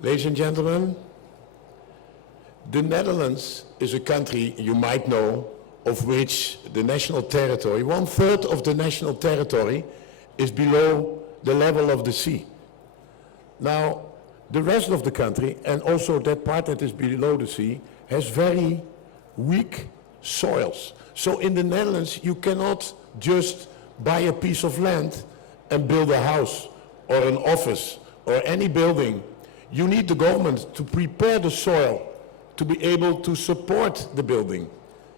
Ladies and gentlemen, the Netherlands is a country you might know of which the national territory, 1/3 of the national territory is below the level of the sea. Now, the rest of the country, and also that part that is below the sea, has very weak soils. So in the Netherlands, you cannot just buy a piece of land and build a house or an office or any building. You need the government to prepare the soil to be able to support the building.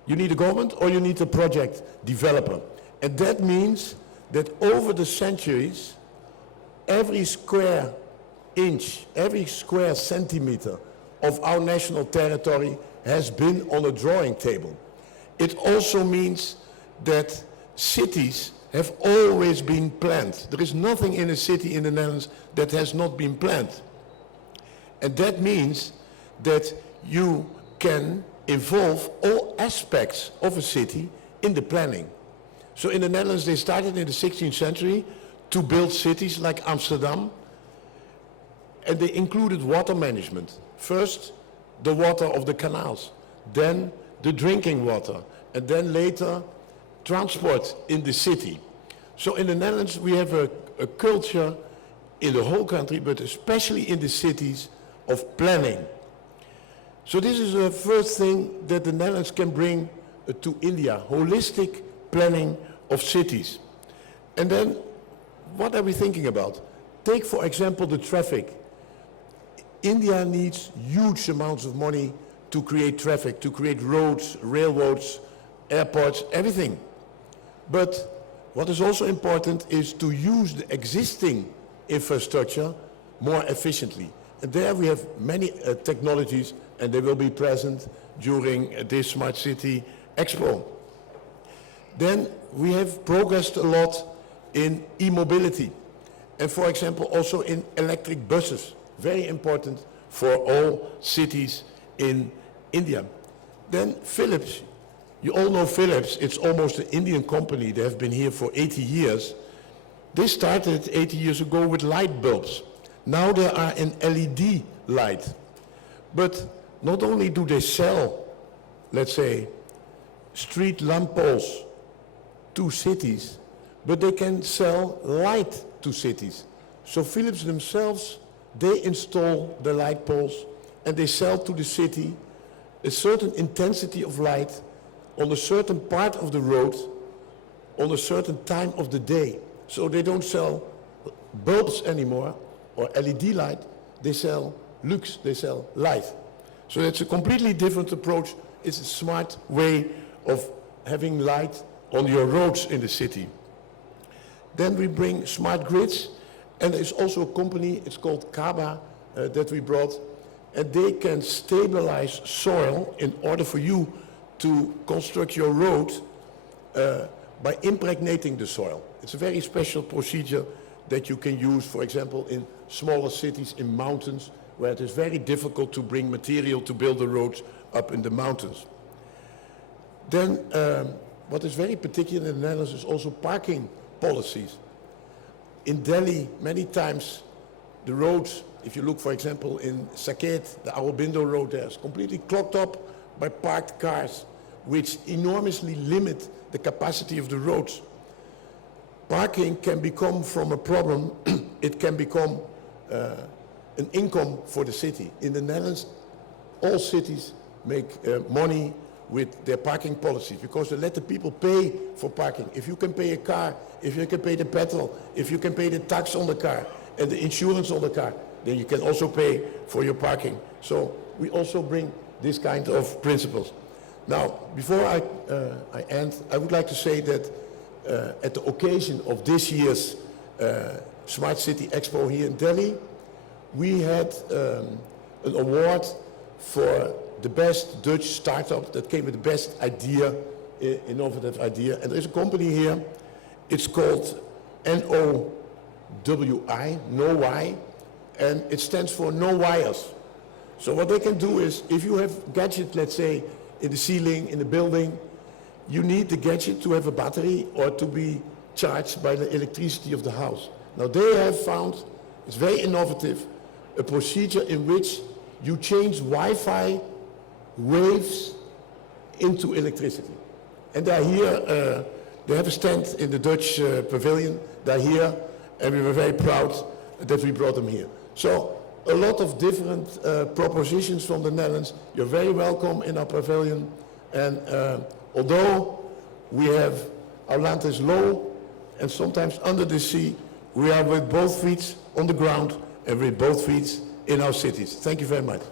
You need a government or you need a project developer. And that means that over the centuries, every square inch, every square centimeter of our national territory has been on a drawing table. It also means that cities have always been planned. There is nothing in a city in the Netherlands that has not been planned. And that means that you can involve all aspects of a city in the planning. So in the Netherlands, they started in the 16th century to build cities like Amsterdam, and they included water management. First, the water of the canals, then the drinking water, and then later, transport in the city. So in the Netherlands, we have a culture in the whole country, but especially in the cities, of planning. So this is the first thing that the Netherlands can bring to India, holistic planning of cities. And then, what are we thinking about? Take, for example, the traffic. India needs huge amounts of money to create traffic, to create roads, railroads, airports, everything. But what is also important is to use the existing infrastructure more efficiently. And there we have many technologies, and they will be present during this Smart City Expo. Then we have progressed a lot in e-mobility, and for example also in electric buses, very important for all cities in India. Then Philips, you all know Philips, it's almost an Indian company, they have been here for 80 years. They started 80 years ago with light bulbs. Now they are an LED light. But not only do they sell, let's say, street lamp poles to cities, but they can sell light to cities. So Philips themselves, they install the light poles and they sell to the city a certain intensity of light on a certain part of the road on a certain time of the day. So they don't sell bulbs anymore or LED light, they sell lux, they sell light. So it's a completely different approach. It's a smart way of having light on your roads in the city. Then we bring smart grids, and there's also a company, it's called Kaba, that we brought, and they can stabilize soil in order for you to construct your road by impregnating the soil. It's a very special procedure that you can use, for example, in smaller cities, in mountains, where it is very difficult to bring material to build the roads up in the mountains. Then, what is very particular in the Netherlands is also parking policies. In Delhi, many times, the roads, if you look, for example, in Saket, the Aurobindo road there, is completely clogged up by parked cars, which enormously limit the capacity of the roads. Parking can become from a problem, it can become an income for the city. In the Netherlands, all cities make money with their parking policies because they let the people pay for parking. If you can pay a car, if you can pay the petrol, if you can pay the tax on the car and the insurance on the car, then you can also pay for your parking. So we also bring this kind of principles. Now, before I end, I would like to say that at the occasion of this year's Smart City Expo here in Delhi, we had an award for the best Dutch startup that came with the best idea, innovative idea. And there's a company here, it's called NOWI, No Why, and it stands for No Wires. So what they can do is, if you have gadget, let's say, in the ceiling, in the building, you need the gadget to have a battery or to be charged by the electricity of the house. Now they have found, it's very innovative, a procedure in which you change Wi-Fi waves into electricity. And they're here, they have a stand in the Dutch pavilion, they're here, and we were very proud that we brought them here. So, a lot of different propositions from the Netherlands. You're very welcome in our pavilion, and although we have, our land is low, and sometimes under the sea, we are with both feet on the ground, and with both feet in our cities. Thank you very much.